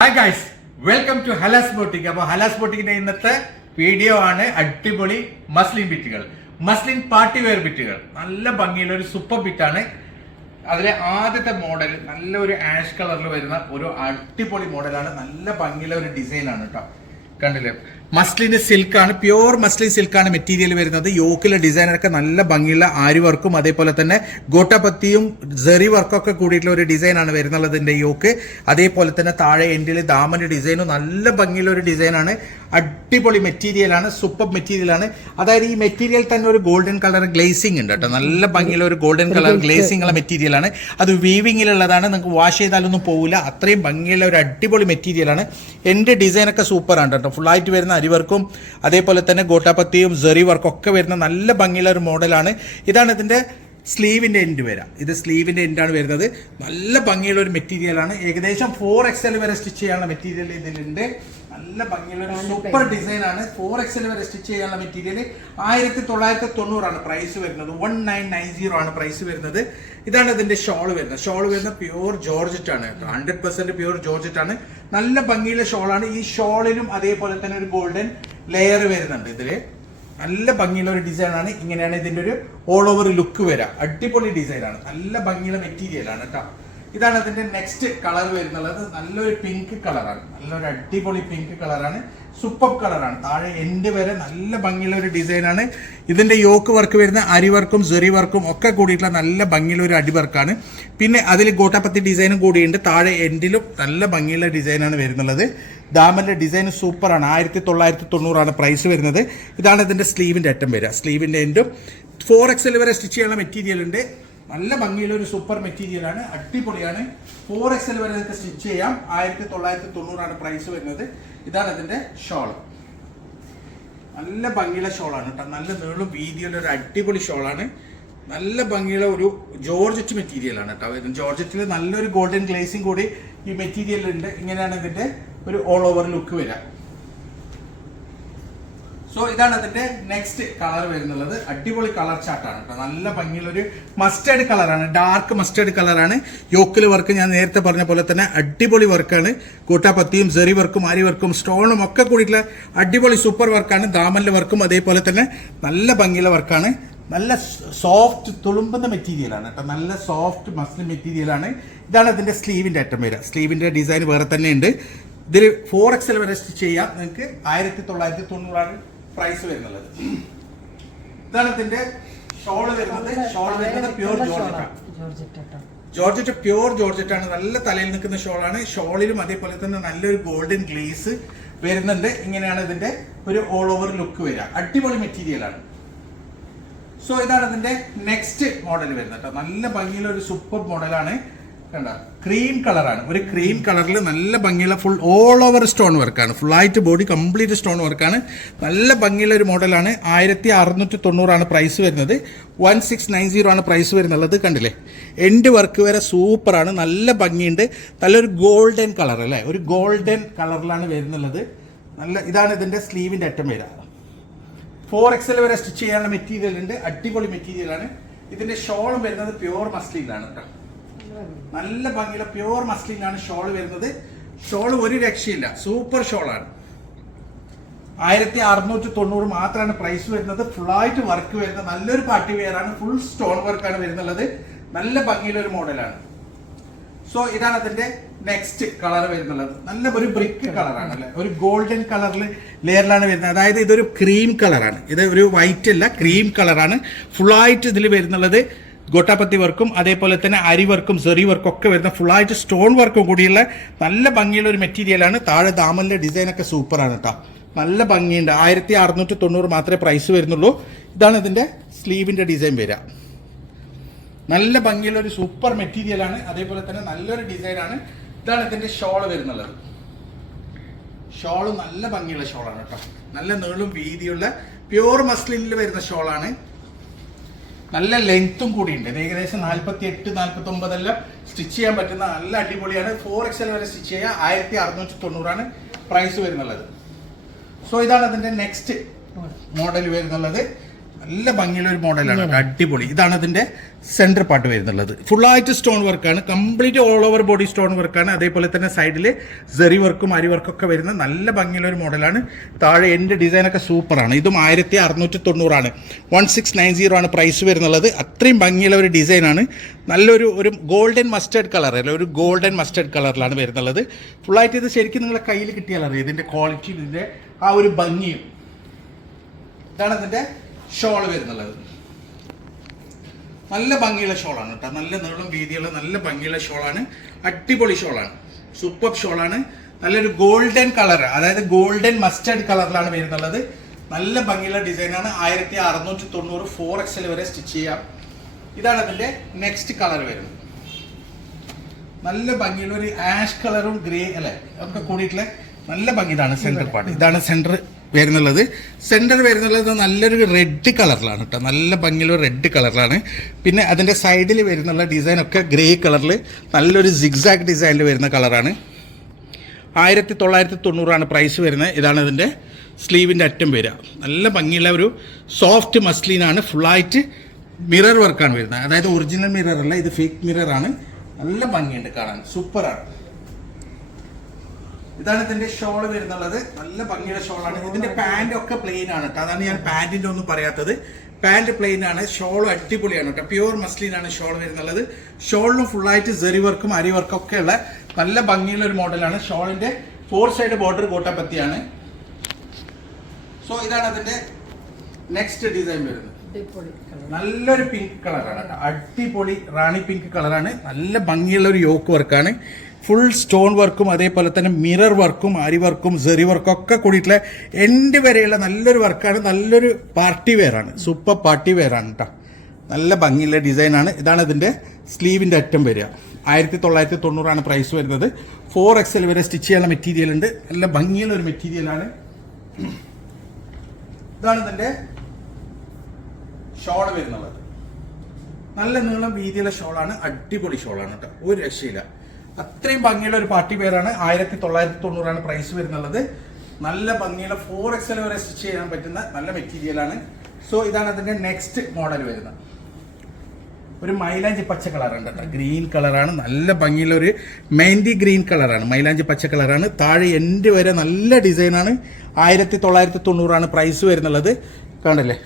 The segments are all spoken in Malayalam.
Hi guys welcome to Halas boutique അപ്പോൾ ഹലാസ് ബോട്ടിക്കിന്റെ ഇന്നത്തെ വീഡിയോ ആണ് അടിപൊളി മസ്ലിൻ ബിറ്റുകൾ മസ്ലിൻ പാർട്ടി വെയർ ബിറ്റുകൾ നല്ല ഭംഗിയുള്ള ഒരു സൂപ്പർ ബിറ്റാണ് അതിലെ ആദ്യത്തെ മോഡൽ നല്ല ഒരു ആഷ് കളറിൽ വരുന്ന ഒരു അടിപൊളി മോഡലാണ് നല്ല ഭംഗിയുള്ള ഒരു ഡിസൈനാണ് കേട്ടോ കണ്ടില്ലേ? മസ്ലിന് സിൽക്കാണ് പ്യുവർ മസ്ലിൻ സിൽക്കാണ് മെറ്റീരിയൽ വരുന്നത്. യോക്കിലെ ഡിസൈനൊക്കെ നല്ല ഭംഗിയുള്ള ആരി വർക്കും അതേപോലെ തന്നെ ഗോട്ടപത്തിയും ജെറി വർക്കും ഒക്കെ കൂടിയിട്ടുള്ള ഒരു ഡിസൈനാണ് വരുന്നുള്ളത് ഇതിന്റെ യോക്ക്. അതേപോലെ തന്നെ താഴെ എൻഡിൽ ദാമന്റെ ഡിസൈനും നല്ല ഭംഗിയുള്ള ഒരു ഡിസൈനാണ് അടിപൊളി മെറ്റീരിയലാണ് സൂപ്പർ മെറ്റീരിയലാണ്. അതായത് ഈ മെറ്റീരിയൽ തന്നെ ഒരു ഗോൾഡൻ കളർ ഗ്ലേസിംഗ് ഉണ്ട് കേട്ടോ. നല്ല ഭംഗിയുള്ള ഒരു ഗോൾഡൻ കളർ ഗ്ലേസിംഗ് ഉള്ള മെറ്റീരിയലാണ്. അത് വീവിങ്ങിലുള്ളതാണ് നിങ്ങൾക്ക് വാഷ് ചെയ്താലൊന്നും പോകില്ല അത്രയും ഭംഗിയുള്ള ഒരു അടിപൊളി മെറ്റീരിയലാണ്. എന്റെ ഡിസൈനൊക്കെ സൂപ്പറാണ് കേട്ടോ. ഫുള്ളായിട്ട് വരുന്ന അരിവർക്കും അതേപോലെ തന്നെ ഗോട്ടാപത്തിയും ജെറി വർക്കും ഒക്കെ വരുന്ന നല്ല ഭംഗിയുള്ള ഒരു മോഡലാണ് ഇതാണ് ഇതിന്റെ സ്ലീവിന്റെ എൻഡ് വരാം. ഇത് സ്ലീവിന്റെ എൻഡാണ് വരുന്നത്. നല്ല ഭംഗിയുള്ള ഒരു മെറ്റീരിയലാണ് ഏകദേശം ഫോർ എക്സൽ വരെ സ്റ്റിച്ച് ചെയ്യാനുള്ള മെറ്റീരിയൽ ഇതിലുണ്ട്. നല്ല ഭംഗിയുള്ള ഒരു സൂപ്പർ ഡിസൈൻ ആണ്. ഫോർ എക്സൽ വരെ സ്റ്റിച്ച് ചെയ്യാനുള്ള മെറ്റീരിയൽ ആയിരത്തി തൊള്ളായിരത്തി തൊണ്ണൂറാണ് പ്രൈസ് വരുന്നത്. വൺ നയൻ നയൻ സീറോ ആണ് പ്രൈസ് വരുന്നത്. ഇതാണ് ഇതിന്റെ ഷോൾ വരുന്നത്. ഷോൾ വരുന്നത് പ്യൂർ ജോർജറ്റ് ആണ് ഹൺഡ്രഡ് പെർസെന്റ് പ്യൂർ ജോർജറ്റ് ആണ്. നല്ല ഭംഗിയുള്ള ഷോളാണ് ഈ ഷോളിലും അതേപോലെ തന്നെ ഒരു ഗോൾഡൻ ലെയർ വരുന്നുണ്ട് ഇതിൽ. നല്ല ഭംഗിയുള്ള ഒരു ഡിസൈൻ ആണ്. ഇങ്ങനെയാണ് ഇതിന്റെ ഒരു ഓൾ ഓവർ ലുക്ക് വരാം. അടിപൊളി ഡിസൈൻ ആണ്. നല്ല ഭംഗിയുള്ള മെറ്റീരിയൽ ആണ് കേട്ടോ ഇതാണ് അതിന്റെ നെക്സ്റ്റ് കളർ വരുന്നുള്ളത്. നല്ലൊരു പിങ്ക് കളറാണ് നല്ലൊരു അടിപൊളി പിങ്ക് കളറാണ് സൂപ്പർ കളറാണ് താഴെ എൻഡ് വരെ നല്ല ഭംഗിയുള്ള ഒരു ഡിസൈനാണ് ഇതിന്റെ യോക്ക് വർക്ക് വരുന്ന അരി വർക്കും സെറി വർക്കും ഒക്കെ കൂടിയിട്ടുള്ള നല്ല ഭംഗിയുള്ള ഒരു അടി വർക്കാണ് പിന്നെ അതിൽ ഗോട്ടാപ്പത്തി ഡിസൈനും കൂടിയുണ്ട്. താഴെ എൻഡിലും നല്ല ഭംഗിയുള്ള ഡിസൈനാണ് വരുന്നുള്ളത്. ദാമന്റെ ഡിസൈൻ സൂപ്പറാണ് ആയിരത്തി തൊള്ളായിരത്തി തൊണ്ണൂറാണ് പ്രൈസ് വരുന്നത്. ഇതാണ് ഇതിന്റെ സ്ലീവിന്റെ അറ്റം വരിക. സ്ലീവിന്റെ എൻഡും ഫോർ എക്സൽ വരെ സ്റ്റിച്ച് ചെയ്യാനുള്ള മെറ്റീരിയൽ ഉണ്ട്. നല്ല ഭംഗിയുള്ള ഒരു സൂപ്പർ മെറ്റീരിയലാണ് അടിപൊളിയാണ്. ഫോർ എക്സൽ വരെ നിങ്ങൾക്ക് സ്റ്റിച്ച് ചെയ്യാം. ആയിരത്തി തൊള്ളായിരത്തി തൊണ്ണൂറാണ് പ്രൈസ് വരുന്നത്. ഇതാണ് അതിന്റെ ഷോൾ നല്ല ഭംഗിയുള്ള ഷോളാണ് കേട്ടോ നല്ല നീളും വീതിയുള്ള ഒരു അടിപൊളി ഷോളാണ് നല്ല ഭംഗിയുള്ള ഒരു ജോർജറ്റ് മെറ്റീരിയലാണ് കേട്ടോ വരുന്നത് ജോർജറ്റിൽ നല്ലൊരു ഗോൾഡൻ ഗ്ലേസിംഗ് കൂടി ഈ മെറ്റീരിയൽ ഉണ്ട്. ഇങ്ങനെയാണ് ഇതിന്റെ ഒരു ഓൾ ഓവർ ലുക്ക് വരിക സോ ഇതാണ് അതിന്റെ നെക്സ്റ്റ് കളർ വരുന്നുള്ളത്. അടിപൊളി കളർ ചാർട്ടാണ് കേട്ടോ നല്ല ഭംഗിയുള്ള ഒരു മസ്റ്റേർഡ് കളറാണ് ഡാർക്ക് മസ്റ്റേഡ് കളറാണ് യോക്കിൽ വർക്ക് ഞാൻ നേരത്തെ പറഞ്ഞ പോലെ തന്നെ അടിപൊളി വർക്കാണ് കൂട്ടാപ്പത്തിയും സെറി വർക്കും ആരി വർക്കും സ്റ്റോണും ഒക്കെ കൂടിയിട്ടുള്ള അടിപൊളി സൂപ്പർ വർക്കാണ് ദാമലിന്റെ വർക്കും അതേപോലെ തന്നെ നല്ല ഭംഗിയുള്ള വർക്കാണ് നല്ല സോഫ്റ്റ് തുളുമ്പുന്ന മെറ്റീരിയലാണ് കേട്ടോ നല്ല സോഫ്റ്റ് മസ്ലിൻ മെറ്റീരിയലാണ് ഇതാണ് അതിന്റെ സ്ലീവിന്റെ അറ്റം വരിക. സ്ലീവിന്റെ ഡിസൈൻ വേറെ തന്നെ ഉണ്ട് ഇതിൽ ഫോർ എക്സൽ വരെ സ്റ്റിച്ച് ചെയ്യാം. നിങ്ങൾക്ക് ആയിരത്തി തൊള്ളായിരത്തി തൊണ്ണൂറാണ് പ്രൈസ് വരുന്നുള്ളത്. ഇതാണ് ഇതിന്റെ ഷോൾ വരുന്നത്. ഷോൾ വരുന്നത് പ്യൂർ ജോർജറ്റാണ് ജോർജറ്റ് പ്യൂർ ജോർജറ്റ് ആണ്. നല്ല തലയിൽ നിൽക്കുന്ന ഷോളാണ്. ഷോളിലും അതേപോലെ തന്നെ നല്ലൊരു ഗോൾഡൻ ഗ്ലേസ് വരുന്നുണ്ട്. ഇങ്ങനെയാണ് ഇതിന്റെ ഒരു ഓൾ ഓവർ ലുക്ക് വരിക. അടിപൊളി മെറ്റീരിയൽ ആണ്. സോ ഇതാണ് ഇതിന്റെ നെക്സ്റ്റ് മോഡൽ വരുന്നത് കേട്ടോ നല്ല ഭംഗിയുള്ള ഒരു സൂപ്പർ മോഡലാണ് കണ്ട? ക്രീം കളറാണ് ഒരു ക്രീം കളറിൽ നല്ല ഭംഗിയുള്ള ഫുൾ ഓൾ ഓവർ സ്റ്റോൺ വർക്കാണ് ഫുൾ ആയിട്ട് ബോഡി കംപ്ലീറ്റ് സ്റ്റോൺ വർക്കാണ് നല്ല ഭംഗിയുള്ള ഒരു മോഡലാണ് ആയിരത്തി അറുന്നൂറ്റി തൊണ്ണൂറാണ് പ്രൈസ് വരുന്നത്. വൺ സിക്സ് നയൻ സീറോ ആണ് പ്രൈസ് വരുന്നുള്ളത്. കണ്ടില്ലേ? എൻഡ് വർക്ക് വരെ സൂപ്പറാണ് നല്ല ഭംഗിയുണ്ട്. നല്ലൊരു ഗോൾഡൻ കളർ അല്ലേ? ഒരു ഗോൾഡൻ കളറിലാണ് വരുന്നുള്ളത്. നല്ല ഇതാണ് ഇതിന്റെ സ്ലീവിന്റെ അറ്റം വരിക ഫോർ എക്സൽ വരെ സ്റ്റിച്ച് ചെയ്യാനുള്ള മെറ്റീരിയൽ ഉണ്ട്. അടിപൊളി മെറ്റീരിയലാണ് ഇതിന്റെ ഷോളും വരുന്നത് പ്യുവർ മസ്ലിനാണ് കേട്ടോ നല്ല ഭംഗിയുള്ള പ്യുവർ മസ്ലിനാണ് ഷോൾ വരുന്നത്. ഷോൾ ഒരു രക്ഷയില്ല. സൂപ്പർ ഷോളാണ് ആയിരത്തി അറുന്നൂറ്റി തൊണ്ണൂറ് മാത്രമാണ് പ്രൈസ് വരുന്നത്. ഫുള്ളായിട്ട് വർക്ക് വരുന്നത്. നല്ലൊരു പാർട്ടി വെയർ ആണ്. ഫുൾ സ്റ്റോൺ വർക്കാണ് വരുന്നുള്ളത്. നല്ല ഭംഗിയുള്ള ഒരു മോഡലാണ് സോ ഇതാണ് അതിന്റെ നെക്സ്റ്റ് കളർ വരുന്നുള്ളത്. നല്ല ഒരു ബ്രിക്ക് കളറാണ് അല്ലെ? ഒരു ഗോൾഡൻ കളറിൽ ലെയറിലാണ് വരുന്നത്. അതായത് ഇതൊരു ക്രീം കളറാണ് ഇത് ഒരു വൈറ്റ് അല്ല ക്രീം കളറാണ് ഫുള്ളായിട്ട് ഇതിൽ വരുന്നുള്ളത് ഗോട്ടാപ്പത്തി വർക്കും അതേപോലെ തന്നെ അരി വർക്കും സെറി വർക്കും ഒക്കെ വരുന്ന ഫുള്ളായിട്ട് സ്റ്റോൺ വർക്കും കൂടിയുള്ള നല്ല ഭംഗിയുള്ള ഒരു മെറ്റീരിയലാണ് താഴെ ദാമലിന്റെ ഡിസൈനൊക്കെ സൂപ്പറാണ് കേട്ടോ നല്ല ഭംഗിയുണ്ട്. ആയിരത്തി അറുന്നൂറ്റി തൊണ്ണൂറ് മാത്രമേ പ്രൈസ് വരുന്നുള്ളൂ. ഇതാണ് ഇതിന്റെ സ്ലീവിന്റെ ഡിസൈൻ വരിക. നല്ല ഭംഗിയുള്ള ഒരു സൂപ്പർ മെറ്റീരിയലാണ് അതേപോലെ തന്നെ നല്ലൊരു ഡിസൈനാണ് ഇതാണ് ഇതിന്റെ ഷോൾ വരുന്നുള്ളത് ഷോൾ നല്ല ഭംഗിയുള്ള ഷോളാണ് കേട്ടോ നല്ല നീളും വീതിയുള്ള പ്യൂർ മസ്ലിനിൽ വരുന്ന ഷോളാണ് നല്ല ലെങ്ത്തും കൂടിയുണ്ട്. ഇത് ഏകദേശം നാല്പത്തി എട്ട് നാല്പത്തി ഒമ്പതെല്ലാം സ്റ്റിച്ച് ചെയ്യാൻ പറ്റുന്ന നല്ല അടിപൊളിയാണ്. ഫോർ എക്സൽ വരെ സ്റ്റിച്ച് ചെയ്യുക ആയിരത്തി അറുന്നൂറ്റി തൊണ്ണൂറാണ് പ്രൈസ് വരുന്നുള്ളത്. സോ ഇതാണ് അതിന്റെ നെക്സ്റ്റ് മോഡൽ വരുന്നുള്ളത്. നല്ല ഭംഗിയുള്ള ഒരു മോഡലാണ്. അടിപൊളി. ഇതാണ് ഇതിന്റെ സെന്റർ പാർട്ട് വരുന്നുള്ളത്. ഫുള്ളായിട്ട് സ്റ്റോൺ വർക്കാണ് complete all over body stone വർക്കാണ് അതേപോലെ തന്നെ സൈഡിൽ സെറി വർക്കും അരി വർക്കും ഒക്കെ വരുന്ന നല്ല ഭംഗിയുള്ള ഒരു മോഡലാണ് താഴെ എന്റെ ഡിസൈനൊക്കെ സൂപ്പറാണ് ഇതും ആയിരത്തി അറുന്നൂറ്റി തൊണ്ണൂറാണ് വൺ സിക്സ് നയൻ സീറോ ആണ് പ്രൈസ് വരുന്നുള്ളത്. അത്രയും ഭംഗിയുള്ള ഒരു ഡിസൈനാണ് നല്ലൊരു ഒരു ഗോൾഡൻ മസ്റ്റേഡ് കളർ അല്ല ഒരു ഗോൾഡൻ മസ്റ്റേഡ് കളറിലാണ് വരുന്നുള്ളത്. ഫുള്ളായിട്ട് ഇത് ശരിക്കും നിങ്ങളെ കയ്യിൽ കിട്ടിയാലറിയാം ഇതിന്റെ ക്വാളിറ്റി ഇതിന്റെ ആ ഒരു ഭംഗിയും. ഇതാണ് ഇതിന്റെ ഷോൾ വരുന്നുള്ളത്. നല്ല ഭംഗിയുള്ള ഷോളാണ് കേട്ടോ. നല്ല നീളം വീതിയുള്ള നല്ല ഭംഗിയുള്ള ഷോളാണ്. അടിപൊളി ഷോളാണ്. സൂപ്പർ ഷോളാണ്. നല്ലൊരു ഗോൾഡൻ കളർ അതായത് ഗോൾഡൻ മസ്റ്റേർഡ് കളറിലാണ് വരുന്നുള്ളത്. നല്ല ഭംഗിയുള്ള ഡിസൈനാണ്. ആയിരത്തി അറുന്നൂറ്റി തൊണ്ണൂറ് ഫോർ എക്സൽ വരെ സ്റ്റിച്ച് ചെയ്യാം. ഇതാണ് അതിന്റെ നെക്സ്റ്റ് കളർ വരുന്നത്. നല്ല ഭംഗിയുള്ള ഒരു ആഷ് കളറും ഗ്രേ അല്ലെ? ഒക്കെ കൂടിയിട്ടുള്ള നല്ല ഭംഗി ഇതാണ് സെന്റർ പാർട്ട് ഇതാണ് സെന്റർ വരുന്നുള്ളത്. സെന്റർ വരുന്നുള്ളത് നല്ലൊരു റെഡ് കളറിലാണ് കേട്ടോ നല്ല ഭംഗിയുള്ള റെഡ് കളറിലാണ് പിന്നെ അതിന്റെ സൈഡിൽ വരുന്നുള്ള ഡിസൈൻ ഒക്കെ ഗ്രേ കളറിൽ നല്ലൊരു സിഗ്സാഗ് ഡിസൈനിൽ വരുന്ന കളറാണ് ആയിരത്തി തൊള്ളായിരത്തി തൊണ്ണൂറാണ് പ്രൈസ് വരുന്നത്. ഇതാണ് ഇതിന്റെ സ്ലീവിന്റെ അറ്റം വരിക. നല്ല ഭംഗിയുള്ള ഒരു സോഫ്റ്റ് മസ്ലിനാണ് ഫുള്ളായിട്ട് മിറർ വർക്കാണ് വരുന്നത്. അതായത് ഒറിജിനൽ മിറർ അല്ല ഇത് ഫേക്ക് മിറർ ആണ്. നല്ല ഭംഗിയുണ്ട് കാണാൻ. സൂപ്പറാണ് ഇതാണ് ഇതിന്റെ ഷോൾ വരുന്നുള്ളത്. നല്ല ഭംഗിയുടെ ഷോളാണ്. ഇതിന്റെ പാന്റ് ഒക്കെ പ്ലെയിൻ ആണ് കേട്ടോ അതാണ് ഞാൻ പാന്റിന്റെ ഒന്നും പറയാത്തത്. പാന്റ് പ്ലെയിൻ ആണ്. ഷോൾ അടിപൊളിയാണ് കേട്ടോ പ്യുവർ മസ്ലിൻ ആണ് ഷോൾ വരുന്നുള്ളത്. ഷോളിനും ഫുള്ളായിട്ട് ജെറി വർക്കും അരി വർക്കും ഒക്കെ ഉള്ള നല്ല ഭംഗിയുള്ള ഒരു മോഡലാണ് ഷോളിന്റെ ഫോർ സൈഡ് ബോർഡർ കൂട്ടപ്പത്തിയാണ് സോ ഇതാണ് അതിന്റെ നെക്സ്റ്റ് ഡിസൈൻ വരുന്നത്. നല്ലൊരു പിങ്ക് കളറാണ് അടിപൊളി റാണി പിങ്ക് കളറാണ് നല്ല ഭംഗിയുള്ള ഒരു യോക്ക് വർക്കാണ് ഫുൾ സ്റ്റോൺ വർക്കും അതേപോലെ തന്നെ മിറർ വർക്കും അരി വർക്കും സെറി വർക്കും ഒക്കെ കൂടിയിട്ടുള്ള എൻഡ് വരെയുള്ള നല്ലൊരു വർക്കാണ് നല്ലൊരു പാർട്ടി വെയറാണ് സൂപ്പർ പാർട്ടി വെയറാണ് കേട്ടോ നല്ല ഭംഗിയുള്ള ഡിസൈനാണ് ഇതാണ് ഇതിന്റെ സ്ലീവിന്റെ അറ്റം വരിക. ആയിരത്തി തൊള്ളായിരത്തി തൊണ്ണൂറാണ് പ്രൈസ് വരുന്നത് ഫോർ എക്സൽ വരെ സ്റ്റിച്ച് ചെയ്യാനുള്ള മെറ്റീരിയൽ ഉണ്ട്. നല്ല ഭംഗിയുള്ള ഒരു മെറ്റീരിയലാണ് ഇതാണ് ഇതിന്റെ ഷോൾ വരുന്നുള്ളത്. നല്ല നീളം വീതിയുള്ള ഷോളാണ് അടിപൊളി ഷോളാണ് കേട്ടോ. ഒരു രക്ഷയില്ല. അത്രയും ഭംഗിയുള്ള ഒരു പാർട്ടി വെയറാണ്. ആയിരത്തി തൊള്ളായിരത്തി തൊണ്ണൂറാണ് പ്രൈസ് വരുന്നുള്ളത്. നല്ല ഭംഗിയുള്ള ഫോർ എക്സൽ വരെ സ്റ്റിച്ച് ചെയ്യാൻ പറ്റുന്ന നല്ല മെറ്റീരിയലാണ് സോ ഇതാണ് അതിന്റെ നെക്സ്റ്റ് മോഡൽ വരുന്നത്. ഒരു മൈലാഞ്ചി പച്ച കളറാണ് കേട്ടോ. ഗ്രീൻ കളറാണ് നല്ല ഭംഗിയുള്ള ഒരു മെഹന്തി ഗ്രീൻ കളറാണ് മൈലാഞ്ചി പച്ച കളറാണ് താഴെ എന്റെ വരെ നല്ല ഡിസൈനാണ് ആയിരത്തി തൊള്ളായിരത്തി തൊണ്ണൂറാണ് പ്രൈസ് വരുന്നുള്ളത്. കണ്ടല്ലേ?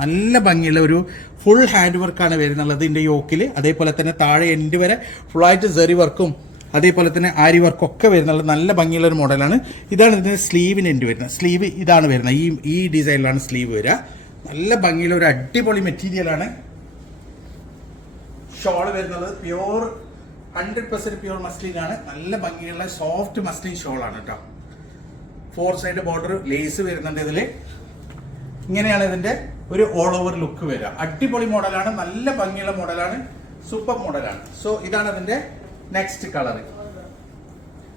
നല്ല ഭംഗിയുള്ള ഒരു ഫുൾ ഹാൻഡ് വർക്കാണ് വരുന്നുള്ളത് ഇതിന്റെ യോക്കിൽ. അതേപോലെ തന്നെ താഴെ എൻഡ് വരെ ഫുള്ളായിട്ട് സെറി വർക്കും അതേപോലെ തന്നെ ആരി വർക്കൊക്കെ ഒക്കെ വരുന്നുള്ളത് നല്ല ഭംഗിയുള്ള ഒരു മോഡലാണ് ഇതാണ് ഇതിന്റെ സ്ലീവിന് എന്റെ വരുന്നത്. സ്ലീവ് ഇതാണ് വരുന്നത്. ഈ ഈ ഡിസൈനിലാണ് സ്ലീവ് വരിക. നല്ല ഭംഗിയുള്ള ഒരു അടിപൊളി മെറ്റീരിയലാണ് ഷോൾ വരുന്നത് പ്യോർ ഹൺഡ്രഡ് പെർസെന്റ് മസ്ലിൻ ആണ്. നല്ല ഭംഗിയുള്ള സോഫ്റ്റ് മസ്ലിൻ ഷോൾ ആണ് കേട്ടോ ഫോർ സൈഡ് ബോർഡർ ലേസ് വരുന്നുണ്ട് ഇതിൽ ഇങ്ങനെയാണ് ഇതിന്റെ ഒരു ഓൾ ഓവർ ലുക്ക് വരിക. അടിപൊളി മോഡലാണ് നല്ല ഭംഗിയുള്ള മോഡലാണ് സൂപ്പർ മോഡലാണ്. സോ ഇതാണ് അതിന്റെ നെക്സ്റ്റ് കളർ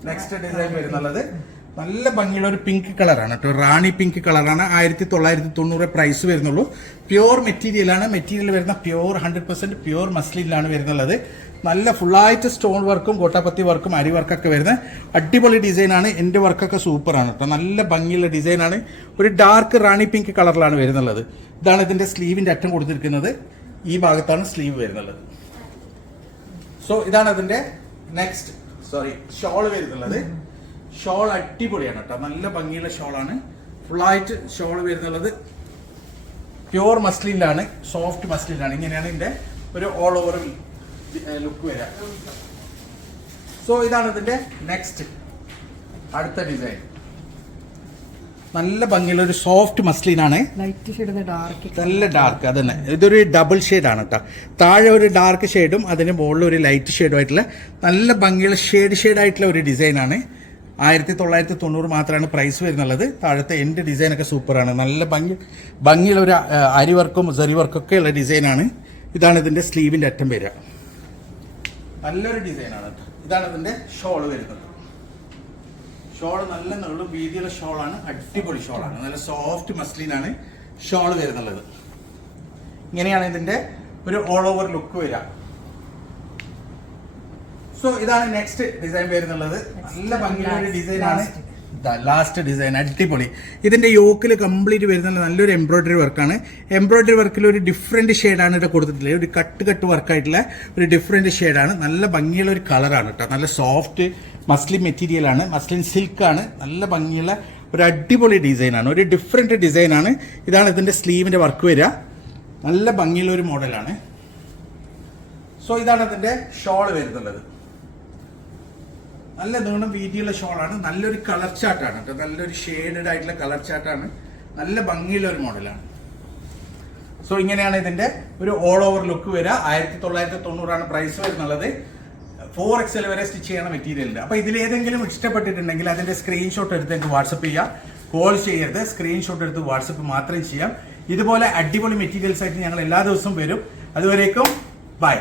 നെക്സ്റ്റ് ഡിസൈൻ വരുന്നുള്ളത്. നല്ല ഭംഗിയുള്ള ഒരു പിങ്ക് കളറാണ് കേട്ടോ. റാണി പിങ്ക് കളറാണ് ആയിരത്തി തൊള്ളായിരത്തി തൊണ്ണൂറ് പ്രൈസ് വരുന്നുള്ളൂ പ്യുവർ മെറ്റീരിയലാണ് മെറ്റീരിയൽ വരുന്ന പ്യുവർ ഹൺഡ്രഡ് പെർസെന്റ് പ്യുവർ മസ്ലിനിലാണ് വരുന്നുള്ളത്. നല്ല ഫുള്ളായിട്ട് സ്റ്റോൺ വർക്കും കോട്ടാപ്പത്തി വർക്കും അരി വർക്കൊക്കെ വരുന്ന അടിപൊളി ഡിസൈനാണ് എന്റെ വർക്കൊക്കെ സൂപ്പറാണ് കേട്ടോ. നല്ല ഭംഗിയുള്ള ഡിസൈനാണ് ഒരു ഡാർക്ക് റാണി പിങ്ക് കളറിലാണ് വരുന്നുള്ളത്. ഇതാണ് ഇതിന്റെ സ്ലീവിന്റെ അറ്റം കൊടുത്തിരിക്കുന്നത്. ഈ ഭാഗത്താണ് സ്ലീവ് വരുന്നുള്ളത്. സോ ഇതാണ് അതിന്റെ നെക്സ്റ്റ് സോറി ഷോൾ വരുന്നുള്ളത്. ഷോൾ അടിപൊളിയാണ് കേട്ടോ. നല്ല ഭംഗിയുള്ള ഷോളാണ്. ഫുള്ളായിട്ട് ഷോൾ വരുന്നുള്ളത് പ്യുവർ മസ്ലിനിലാണ് സോഫ്റ്റ് മസ്ലിനിലാണ്. ഇങ്ങനെയാണ് ഇതിന്റെ ഒരു ഓൾ ഓവർ ലുക്ക് വരിക. സോ ഇതാണ് ഇതിന്റെ നെക്സ്റ്റ് അടുത്ത ഡിസൈൻ നല്ല ഭംഗിയുള്ള ഒരു സോഫ്റ്റ് മസ്ലിനാണ്. നല്ല ഡാർക്ക് അത് തന്നെ ഇതൊരു ഡബിൾ ആണ് കേട്ടോ. താഴെ ഒരു ഡാർക്ക് ഷെയ്ഡും അതിന് മുകളിൽ ഒരു ലൈറ്റ് ഷെയ്ഡും ആയിട്ടുള്ള നല്ല ഭംഗിയുള്ള ഷെയ്ഡ് ഷെയ്ഡ് ആയിട്ടുള്ള ഒരു ഡിസൈനാണ് ആയിരത്തി തൊള്ളായിരത്തി തൊണ്ണൂറ് മാത്രമാണ് പ്രൈസ് വരുന്നുള്ളത്. താഴത്തെ എന്റെ ഡിസൈനൊക്കെ സൂപ്പറാണ് നല്ല ഭംഗി ഭംഗിയുള്ള ഒരു അരി വർക്കും സെറി വർക്കും ഒക്കെ ഉള്ള ഡിസൈനാണ് ഇതാണ് ഇതിന്റെ സ്ലീവിന്റെ അറ്റം വരിക. നല്ലൊരു ഡിസൈനാണ് ഇതാണ് ഇതിന്റെ ഷോൾ വരുന്നത്. ഷോൾ നല്ല നീളും വീതിയുള്ള ഷോളാണ് അടിപൊളി ഷോളാണ് നല്ല സോഫ്റ്റ് മസ്ലിനാണ് ഷോൾ വരുന്നുള്ളത്. ഇങ്ങനെയാണ് ഇതിന്റെ ഒരു ഓൾ ഓവർ ലുക്ക് വരിക. സോ ഇതാണ് നെക്സ്റ്റ് ഡിസൈൻ വരുന്നുള്ളത് നല്ല ഭംഗിയുള്ള ഒരു ഡിസൈൻ ആണ്. ലാസ്റ്റ് ഡിസൈൻ അടിപൊളി. ഇതിന്റെ യോക്കിൽ കംപ്ലീറ്റ് വരുന്ന നല്ലൊരു എംബ്രോയ്ഡറി വർക്കാണ് എംബ്രോയ്ഡറി വർക്കിൽ ഒരു ഡിഫറെന്റ് ഷെയ്ഡാണ് ഇവിടെ കൊടുത്തിട്ടുള്ളത്. ഒരു കട്ട് കട്ട് വർക്കായിട്ടുള്ള ഒരു ഡിഫറെന്റ് ഷെയ്ഡാണ് നല്ല ഭംഗിയുള്ള ഒരു കളറാണ് കേട്ടോ. നല്ല സോഫ്റ്റ് മസ്ലിൻ മെറ്റീരിയൽ ആണ്. മസ്ലിൻ സിൽക്ക് ആണ്. നല്ല ഭംഗിയുള്ള ഒരു അടിപൊളി ഡിസൈനാണ് ഒരു ഡിഫറെന്റ് ഡിസൈനാണ് ഇതാണ് ഇതിന്റെ സ്ലീവിന്റെ വർക്ക് വരിക. നല്ല ഭംഗിയുള്ള ഒരു മോഡലാണ് സോ ഇതാണ് അതിന്റെ ഷോൾ വരുന്നുള്ളത്. നല്ല നീളം വീതിയുള്ള ഷോളാണ്. നല്ലൊരു കളർ ചാർട്ടാണ് കേട്ടോ. നല്ലൊരു ഷെയ്ഡഡ് ആയിട്ടുള്ള കളർ ചാർട്ടാണ്. നല്ല ഭംഗിയുള്ള ഒരു മോഡലാണ്. സോ ഇങ്ങനെയാണ് ഇതിന്റെ ഒരു ഓൾ ഓവർ ലുക്ക് വരിക. ആയിരത്തി തൊള്ളായിരത്തി തൊണ്ണൂറാണ് പ്രൈസ് വരുന്നുള്ളത് ഫോർ എക്സൽ വരെ സ്റ്റിച്ച് ചെയ്യണ മെറ്റീരിയൽ ഉണ്ട് അപ്പൊ ഇതിൽ ഏതെങ്കിലും ഇഷ്ടപ്പെട്ടിട്ടുണ്ടെങ്കിൽ അതിന്റെ സ്ക്രീൻഷോട്ട് എടുത്ത് എനിക്ക് വാട്സപ്പ് ചെയ്യാം. കോൾ ചെയ്യരുത്. സ്ക്രീൻഷോട്ട് എടുത്ത് വാട്സപ്പ് മാത്രം ചെയ്യാം. ഇതുപോലെ അടിപൊളി മെറ്റീരിയൽസ് ആയിട്ട് ഞങ്ങൾ എല്ലാ ദിവസവും വരും. അതുവരേക്കും ബൈ